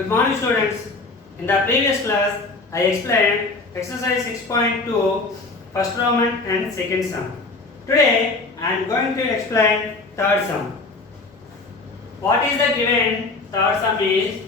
Good morning students. In the previous class, I explained exercise 6.2 first Roman and second sum. Today, I am going to explain third sum. What is the given third sum is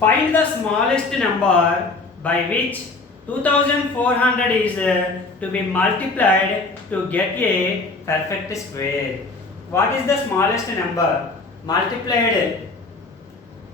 find the smallest number by which 2400 is to be multiplied to get a perfect square. What is the smallest number? Multiplied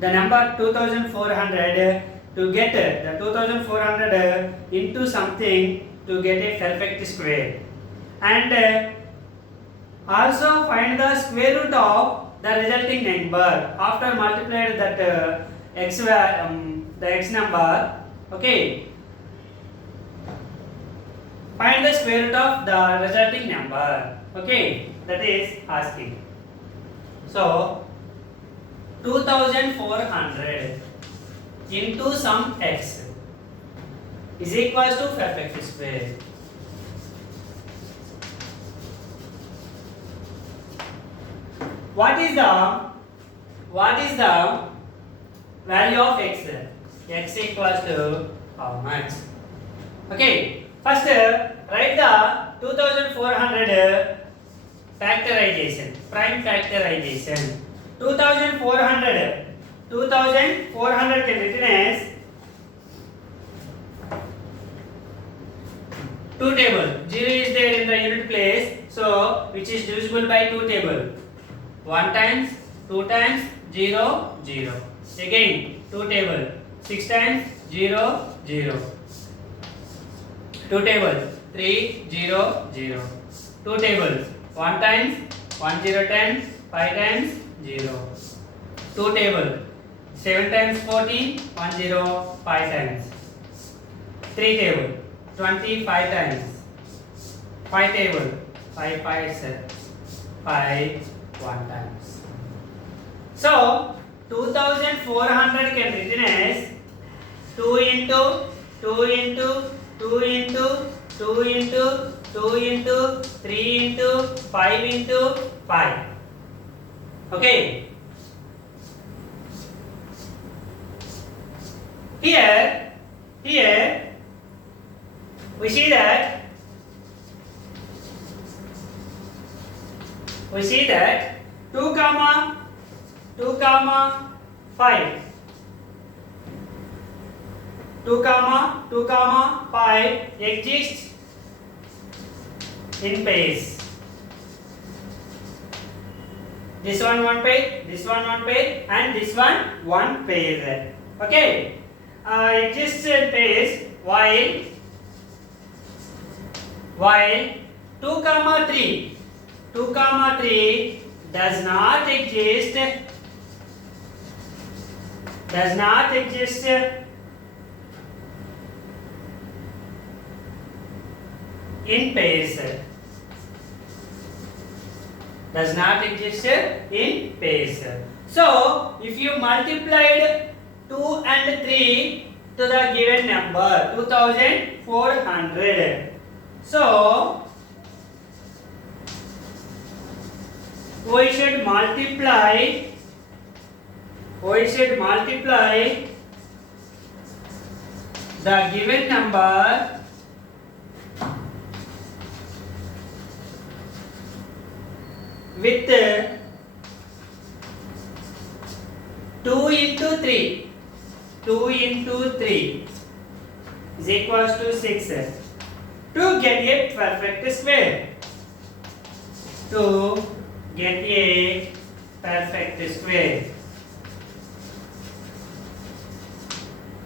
the number 2400 to get the 2400 into something to get a perfect square. And also find the square root of the resulting number after multiplied that the x number. Okay. Find the square root of the resulting number. Okay, that is asking. So 2400 into some x is equals to perfect square. What is the value of x? X equals to how much? Okay, first write the 2400 factorization, prime factorization. 2400 can written as 2 table. 0 is there in the unit place, so which is divisible by 2 table. 1 times, 2 times, 0, 0. Again 2 table. 6 times, 0, 0. 2 table. 3, 0, 0. 2 tables. 1 times, 1, 0, 10. 5 times, 0. 2 table. 7 times 14, 1, 0, 5 times. 3 table. 25 times. 5 table. 5 5 5 1 times. So 2400 can written as 2 into 2 into 2 into 2 into 2 into 3 into 5 into 5. Okay. Here we see that 2 comma 5 2 comma 5 exists in pairs. This one pair, this one pair, and this one pair. Okay, exists in pairs while 2 comma 3 does not exist in pairs. Does not exist in pairs. So if you multiplied 2 and 3 to the given number 2400, so we should multiply the given number with 2 into 3. 2 into 3 is equals to 6 to get a perfect square. To get a perfect square.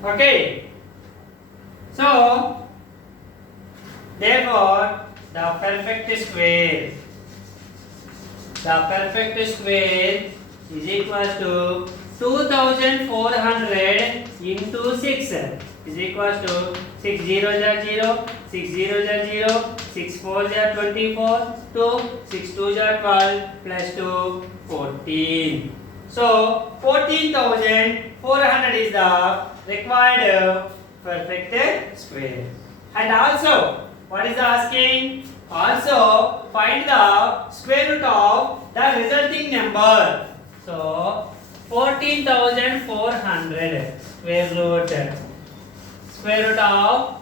Okay. So therefore the perfect square is equals to 2400 into 6 is equals to 6 zeros are 0, 6 zeros are 0, 6 fours are 24, 2, 6 twos are 12, plus 2, 14. So 14,400 is the required perfect square. And also, what is the asking? Also find the square root of the resulting number. So 14,400 square root of,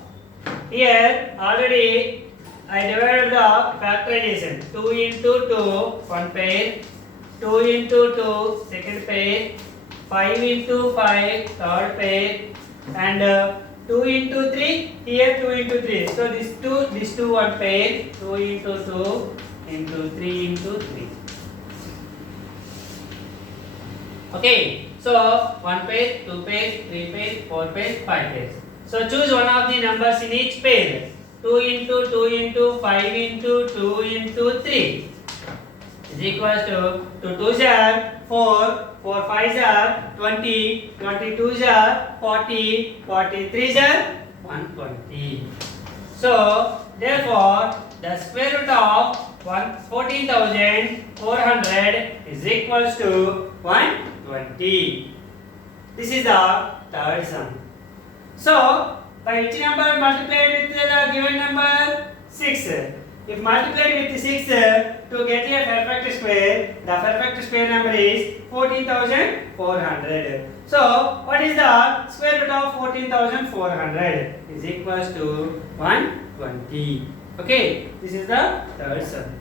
here already I divided the factorization. 2 into 2 one pair, 2 into 2 second pair, 5 into 5 third pair, and 2 into 3 here 2 into 3. So this 2 one pair, 2 into 2 into 3 into 3. Okay, so 1 pair, 2 pair, 3 pair, 4 pair, 5 pairs. So choose one of the numbers in each pair. 2 into 2 into 5 into 2 into 3 is equals to 2 2s are 4, 4 5s are 20, 22s are 40, 43s are 120. So therefore the square root of 14,400 is equals to 120. This is the third sum. So by which number multiplied with the given number? 6. If multiplied with 6 to get a perfect square, the perfect square number is 14,400. So what is the square root of 14,400? Is equals to 120. Okay, this is the third sum.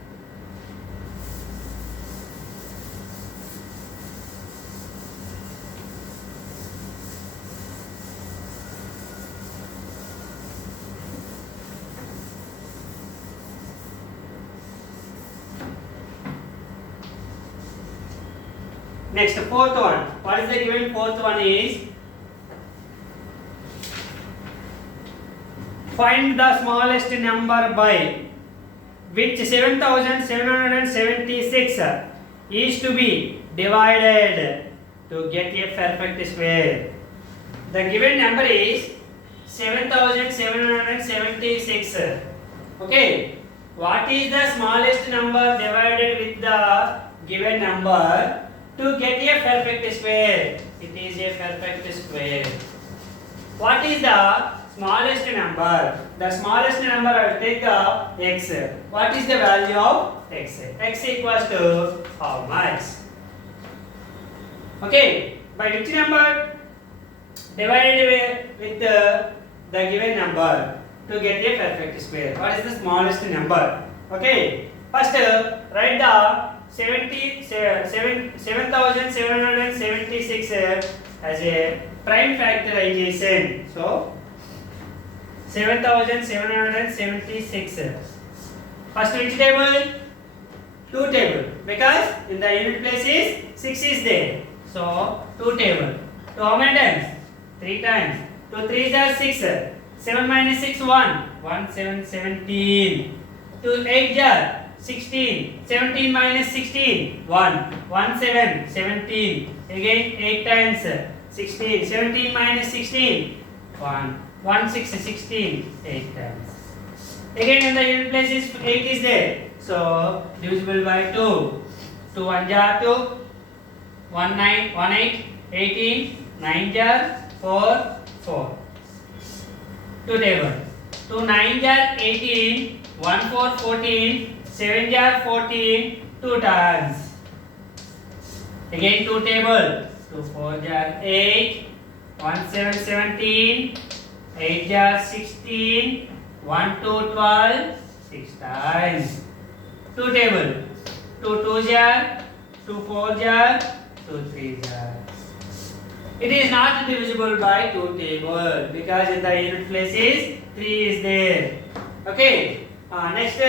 Next, fourth one. What is the given fourth one is? Find the smallest number by which 7,776 is to be divided to get a perfect square. The given number is 7,776. Okay. What is the smallest number divided with the given number to get a perfect square? It is a perfect square. What is the smallest number? The smallest number, I will take the x. What is the value of x? X equals to how much? Okay, by which number divided with the given number to get a perfect square? What is the smallest number? Okay, first write the 7,776 as a prime factorization. So 7,776. First which table? 2 table, because in the unit place is 6 is there. So 2 table. 2 how many times? 3 times. 2 3s are 6. 7 minus 6 1. 1 7 17. 2 8 are 16. 17 minus 16 1. 1 7 17. Again 8 times 16. 17 minus 16 1. 1 6 16. 8 times. Again in the unit place is 8 is there. So divisible by 2. 2 1 jar 2. 1 9 1 8 18. 9 jar 4 4. 2 table. 2 9 jar 18. 1 4 14. 7 jar 14. 2 times. Again 2 table. 2 4 jar 8. 1 7 17. 8 jar 16. 1 2 12. 6 times. 2 table. 2 2 jar. 2 4 jar. 2 3 jar. It is not divisible by 2 table because in the unit place is 3 is there. Okay. Next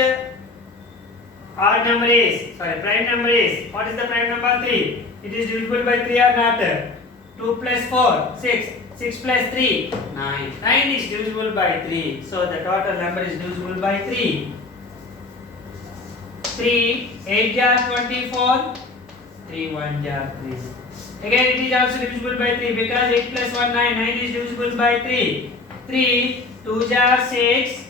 odd number is, prime number is, what is the prime number? 3. It is divisible by 3 or not? 2 plus 4, 6. 6 plus 3, 9. 9 is divisible by 3. So the total number is divisible by 3. 3, 8 jar 24. 3, 1 jar 3. Again it is also divisible by 3 because 8 plus 1, 9. 9 is divisible by 3. 3, 2 jar 6.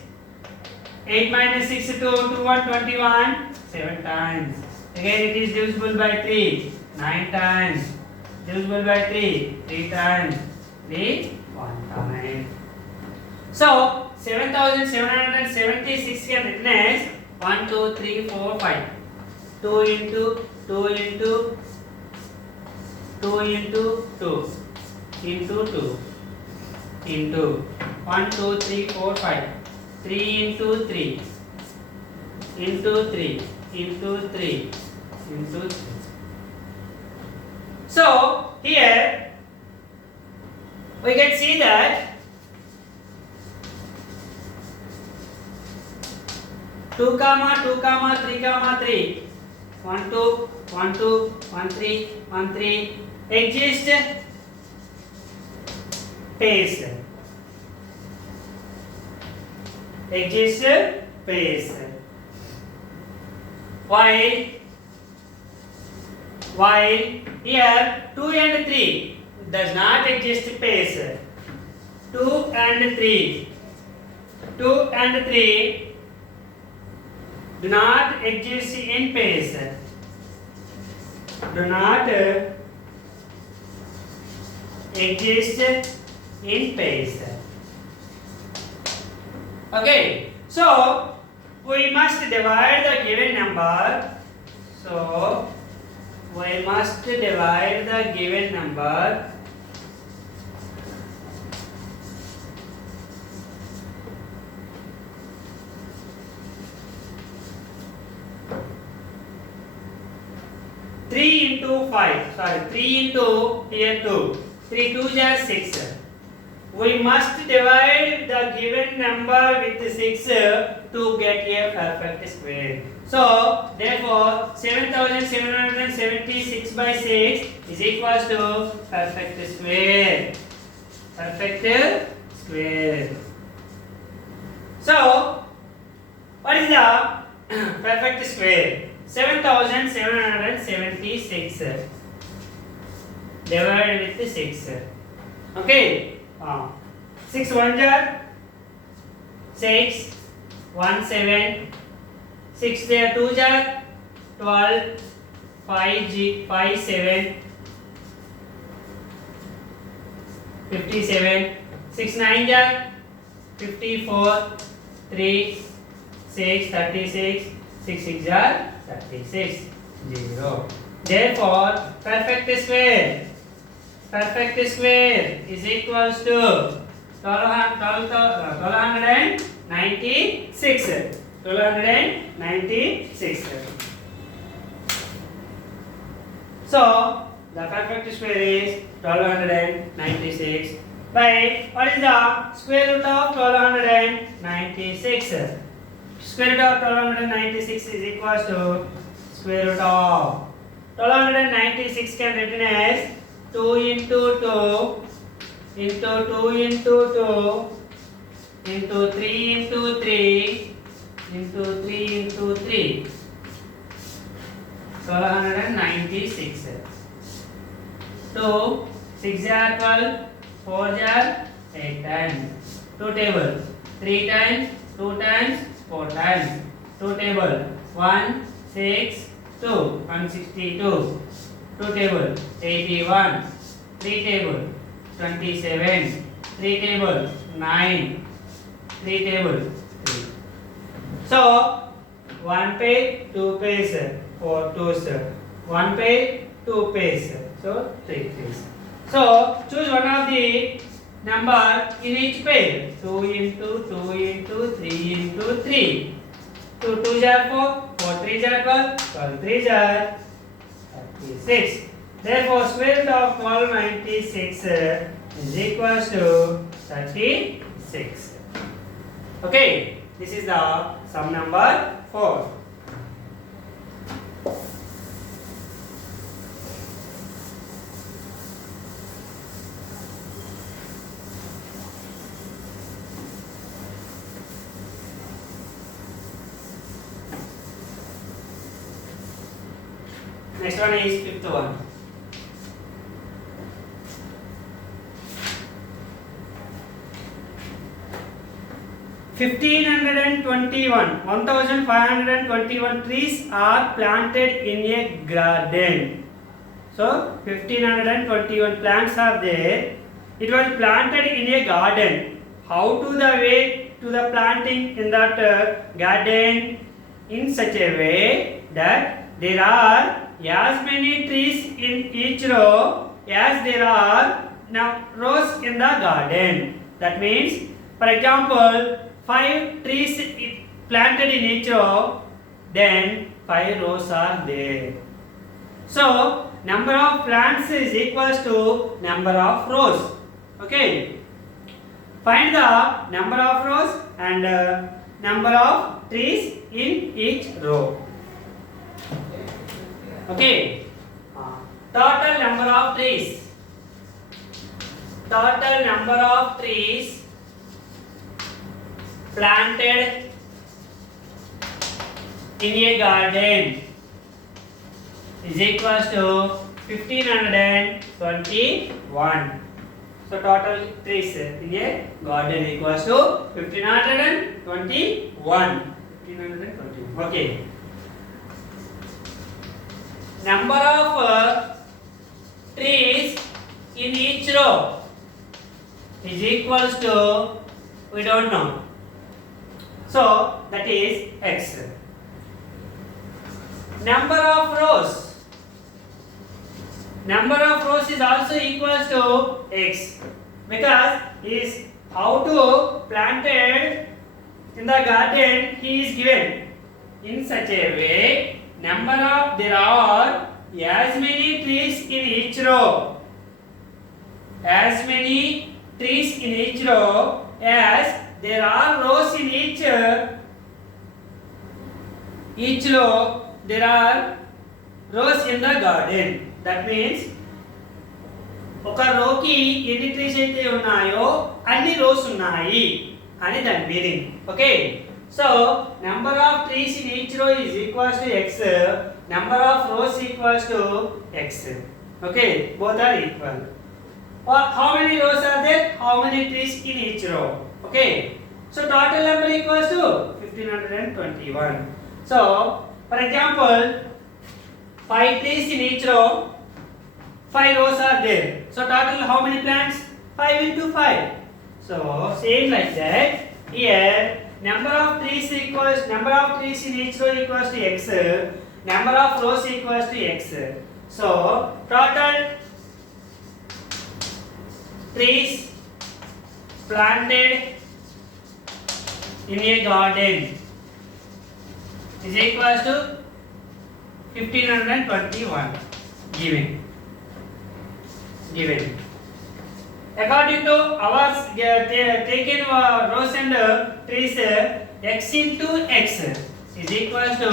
8 minus 6, 2, 2, 1, 21. 7 times. Again it is divisible by 3. 9 times. Divisible by 3. 3 times. 3, 1 time. So 7,776 can written as 1, 2, 3, 4, 5. 2 into 2 into 2 into 2 into 2 into 1, 2, 3, 4, 5. 3 into 3 into 3 into 3 into 3. So here we can see that 2 comma 2 comma 3 comma 3 1 2 1 2 1 3 1 3 exist pace while here 2 and 3 does not exist pace. 2 and 3 do not exist in pace. Do not exist in pace. Okay, so we must divide the given number. So we must divide the given number three into 5. Sorry, 3 into here 2. 3 2s are 6. We must divide the given number with 6 to get a perfect square. So therefore 7776 by 6 is equals to perfect square. So what is the perfect square? 7776 divided with 6. Okay. 6 1 jar 6 1 7 6 there 2 jar 12 5 7 57 6 9 jar 54 3 6 36 6 6 jar 36 0. Therefore perfect square is equals to 1296. So the perfect square is 1296 by what is the square root of 1296? Square root of 1296 is equals to square root of 1296 can written as 2 into 2 into 2 into 2 into 3 into 3 into 3 into 3 1296. 2 6 are 12 4 are 8 times 2 table 3 times 2 times 4 times 2 table 1 6 2 162 2 table 81 3 table 27 3 table 9 3 table 3. So 1 page 2 page 4 twos 1 page 2 page, so 3 page. So choose one of the number in each page. 2 into 2 into 3 into 3. 2 2s are 4 4 3s are 12 12 3s are 36. Therefore square root of 1296 is equals to 36. Okay, this is the sum number 4. Next one is fifth one. One thousand 521 trees are planted in a garden. So 1521 plants are there. It was planted in a garden. How to the way to the planting in that garden? in such a way that there are as many trees in each row as there are now rows in the garden. That means, for example, 5 trees planted in each row, then 5 rows are there. So, number of plants is equals to number of rows. Okay. Find the number of rows and number of trees in each row. Okay. Total number of trees. Total number of trees planted in a garden is equals to 1521. So total trees in a garden equals to 1521. Okay. Number of trees in each row is equals to, we don't know. So that is x. Number of rows. Number of rows is also equals to x, because is how to planted in the garden he is given in such a way there are as many trees in each row, as many trees in each row as there are rows in each row, there are rows in the garden. That means ఒక రోకి ఎన్ని trees అయితే ఉన్నాయో అన్ని rose ఉన్నాయి అని దాని meaning. Okay, so number of trees in each row is equals to x, number of rose equals to x. Okay, both are equal. How many rows are there? How many trees in each row? Okay, so total number equals to 1521. So for example, 5 trees in each row, 5 rows are there. So total how many plants? 5 into 5. So same like that. Here number of trees in each row equals to x. Number of rows equals to x. So total trees planted in a garden is equals to 1521 given. According to our taken rows and trees, x into x is equals to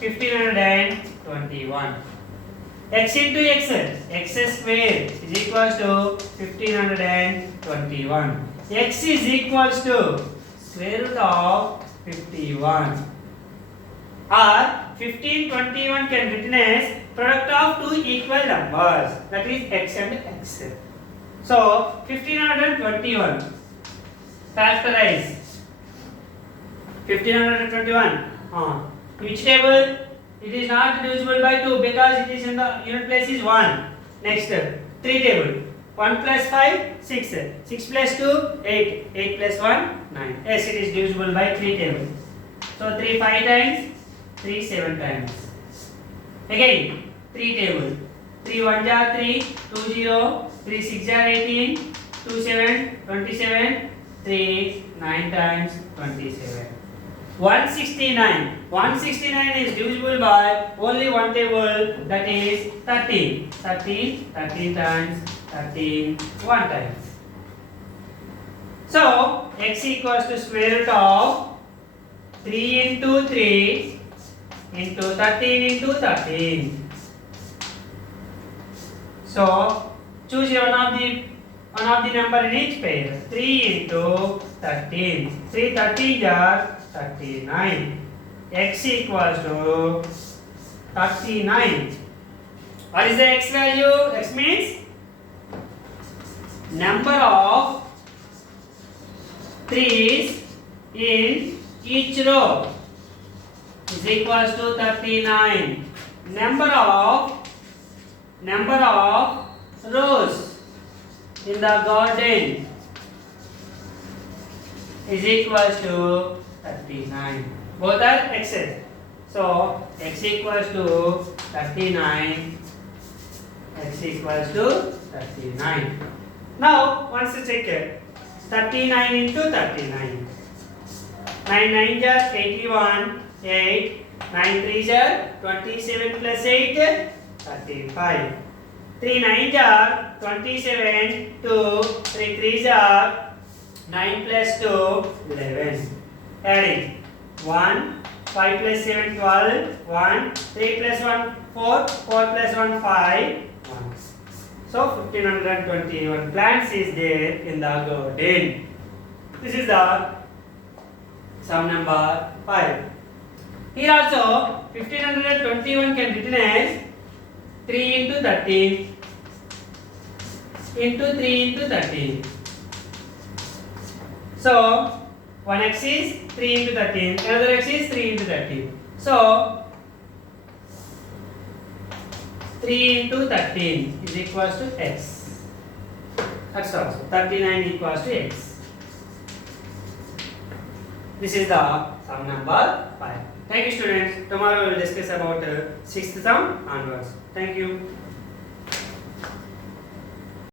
1521. X into x square is equals to 1521. X is equals to square root of 51. Or 1521 can be written as product of two equal numbers, that is x and x. So 1521 factorize 1521. Which table? It is not divisible by 2 because it is in the unit place is 1. Next 3 table. 1 plus 5 6, 6 plus 2 8, 8 plus 1 9. Yes, it is divisible by 3 table. So 3 5 times, 3 7 times. Again 3 table. 3 1 jar 3 2 0, 3 6 jar 18, 2 7 27, 3 9 times 27. 169. 169 is divisible by only one table, that is 13. 13 times 13 1 times. So x equals to square root of 3 into 3 into 13 into 13. So choose one of the number in each pair. 3 into 13. 3 13 are 39. X equals to 39. What is the x value? X means number of trees in each row is equals to 39. Number of rows in the garden is equals to 39. Both are x's. So x equals to 39. X equals to 39. Now once you check it, 39 into 39. 9 9 are 81, 8, 9 3 are 27 plus 8, 35. 3 9 are 27, 2, 3 3 are 9 plus 2, 11. Adding 1, 5 plus 7, 12, 1, 3 plus 1, 4, 4 plus 1, 5, 1. So 1521 plants is there in the garden. This is the sum number 5. Here also 1521 can be written as 3 into 13 into 3 into 13. So one x is 3 into 13, another x is 3 into 13. So 3 into 13 is equals to x. That's also 39 equals to x. This is the sum number 5. Thank you students. Tomorrow we will discuss about 6th sum onwards. Thank you.